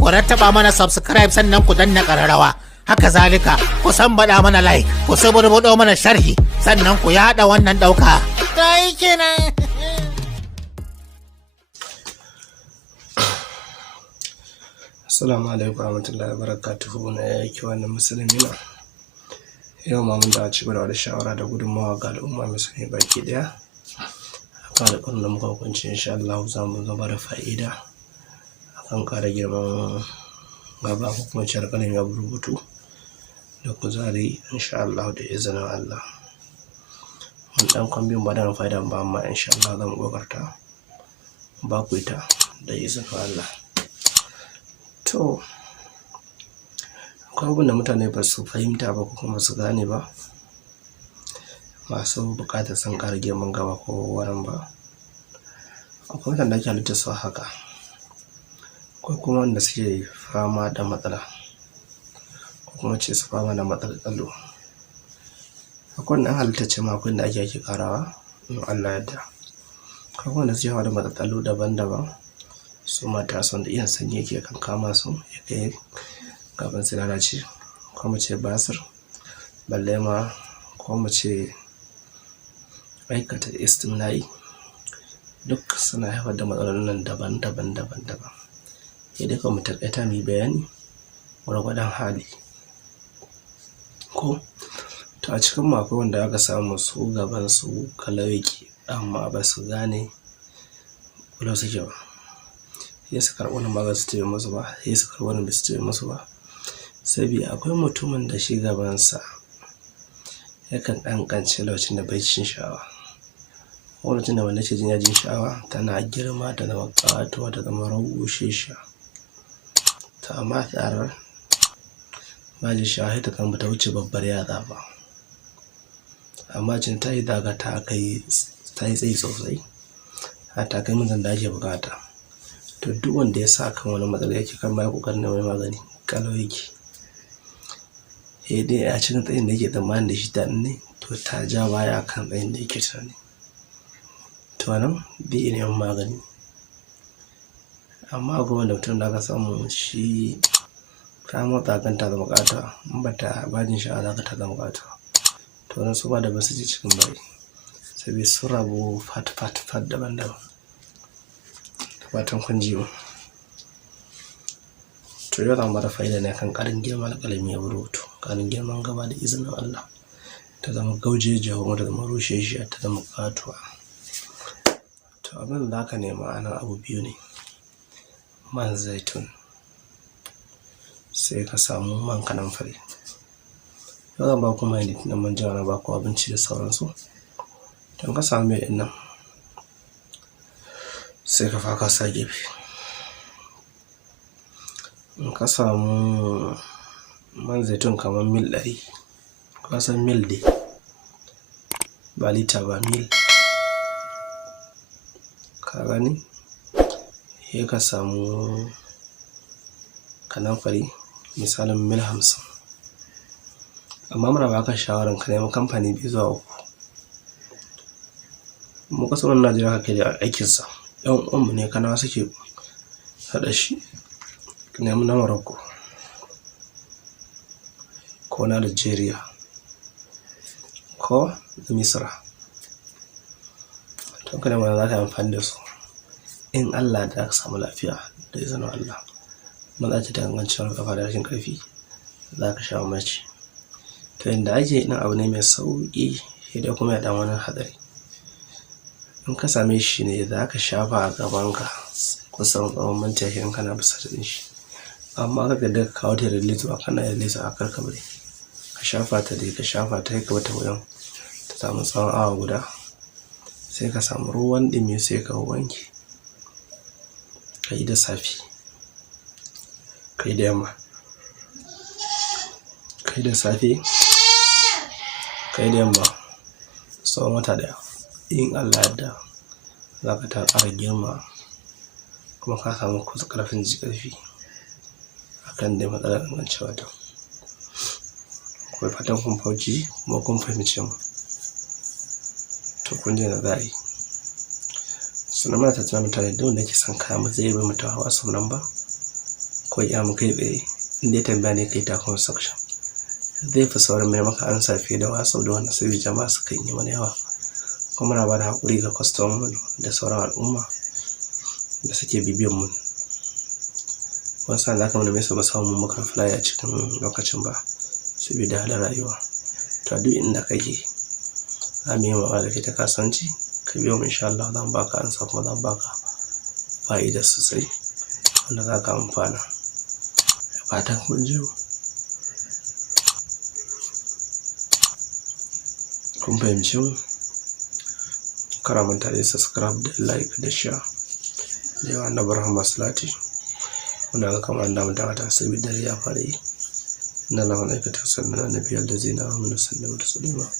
ku rattaba mana subscribe sannan ku danna ƙararrawa. Haka zalika ku baɗa mana like, ku suburbuɗo mana sharhi sannan ku yaɗa wannan ɗauka. Ta yi kenan. Assalamu alaikum warahmatullahi wabarakatuhu. Na yake wannan musulmi na yau ma mun da ci gaba da shawara da gudunmawa ga al'umma musulmi baki daya akan alƙawarin da muka hukunci insha Allah za mu zama da fa'ida akan ƙara girman gaba ko kuma ci alƙalin ya rubutu da kuzari insha Allah da izinin Allah. Mun dan kwambin ba da fa'ida ba amma insha Allah zan kokarta ba ku ita da izinin Allah. To akwai abin da mutane ba su fahimta ba ko kuma su gane ba, masu bukatar san ƙara girman gaba ko wurin ba. Akwai wanda ake halitta su haka, akwai kuma wanda suke fama da matsala ko kuma ce su fama da matsalar tsalo. Akwai wanda an halitta ce ma akwai da ake karawa in Allah yadda. Akwai wanda suke fama da matsalolu daban-daban, su mata sun da iya sanyi yake kan kama su ya kai gaban su lalace, ko mu ce basir, balle ma ko mu ce aikata istimna'i, duk suna haifar da matsalolin nan daban-daban. Sai dai kuma mu taƙaita mu bayani gwargwadon hali. Ko to a cikin mu akwai wanda aka samu su gaban su kalau yake amma ba su gane kula suke ba. Sai su karɓi wani magani su ce musu ba, sai su karɓi wani su ce musu ba. Saboda akwai mutumin da shi gabansa yakan ƙanƙance lokacin da bai cin sha'awa. Lokacin da wanda ke jin yajin sha'awa tana girma ta zama ƙatuwa ta zama ragushesha. Ta amma tsarar ba ji sha'awa ta kan bata wuce babbar yatsa ba. Amma cin ta yi daga ta yi tsayi sosai, har ta kai mutum da ake buƙata. To duk wanda ya sa kan wani matsala yake kan baya kokarin neman magani kalau yake. Dai a cikin tsayin da yake tsammanin da shi ta ne, to ta ja baya kan tsayin da yake tunani. To nan bai neman magani. Amma akwai wanda mutum da aka samu shi ta motsa kan ta zama ƙata, in ba ta bajin sha'awa za ta zama ƙata. To nan su ba da ba su ji cikin bari, saboda sun rabu fat daban-daban. Fatan kun ji mu. To yau zan bada fa'ida ne kan ƙarin girman alƙalami ya rubutu, ƙarin girman gaba da izinin Allah, ta zama gaujejiya kuma ta zama rusheshiya ta zama ƙatuwa. To abin da aka nema anan abu biyu ne: man zaitun, sai ka samu man kanamfari. Yau zan ba ku mai na manja na ba ku abinci da sauransu. Don ka samu mai nan sai ka faka sa gefe. In ka samu man zaitun kamar mil 100, ka san mil dai ba lita ba, mil, ka gani. Sai ka samu kanamfari misalin mil 50. Amma muna baka shawaran ka nemi kamfani 2 zuwa 3. Mu kasar Najeriya ka kai da aikinsa, yan uwanmu ne kanawa suke haɗa shi. Nemi na Morocco ko na Algeria ko na Misra. To kada ma za ka yi amfani da su, in Allah da ka samu lafiya da izinin Allah. Maza ce ta gangancewar kafa da rashin ƙarfi za ka sha mace. To inda ake ina abu ne mai sauƙi, sai dai kuma ya dan wani hadari. In ka same shi ne za ka shafa a gabanka kusan tsawon minti 20 kana bisa da shi. Amma ka da ka kawo ta da lito kana da lisa a karka bare, ka shafa ta dai ka shafa ta ka bata wuyan ta samu tsawon awa guda. Sai ka samu ruwan ɗumi sai ka wanke, ka yi da safe, ka yi da yamma, ka yi da safe, ka yi da yamma, tsawon wata ɗaya. In Allah yadda za ka ta ƙara girma kuma ka samu kusa ƙarfin ƙarfi akan dai matsalar ingancewa ta. Akwai fatan kun fauci kuma kun fahimce mu. To kun je na za a yi. Sannan muna tattara mutane da wanda ke son kaya mu zai bai mata hawa sau nan ba ko ya mu kai tsaye inda ya tambaya ne kai ta comment section zai fi sauran mai maka ansa fiye da WhatsApp da wannan sabi jama'a su kan yi mana yawa. Kuma muna ba da haƙuri ga kwastomin da sauran al'umma da suke bibiyan mu. Wasu za ka mana mai ba samun mukan fly a cikin lokacin ba saboda halin rayuwa. To duk inda kake za mu yi ma da kai ta kasuwanci ka biyo mu insha Allah zan baka ansa kuma zan baka fa'ida sosai wanda za ka amfana. Fatan kun ji kun fahimci mu. Kara manta da subscribe da like da share da yawa na barhama salati. Muna ga kamar da mu ta saboda ya fara yi na lawan aikata sannan na biyar da zina amina sallallahu alaihi wasallam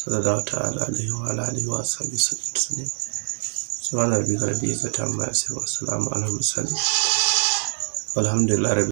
sallallahu ta'ala alaihi wa alihi wa sallam. Subhana rabbika rabbil izzati amma yasifun wa salamun alal mursalin walhamdulillahi rabbil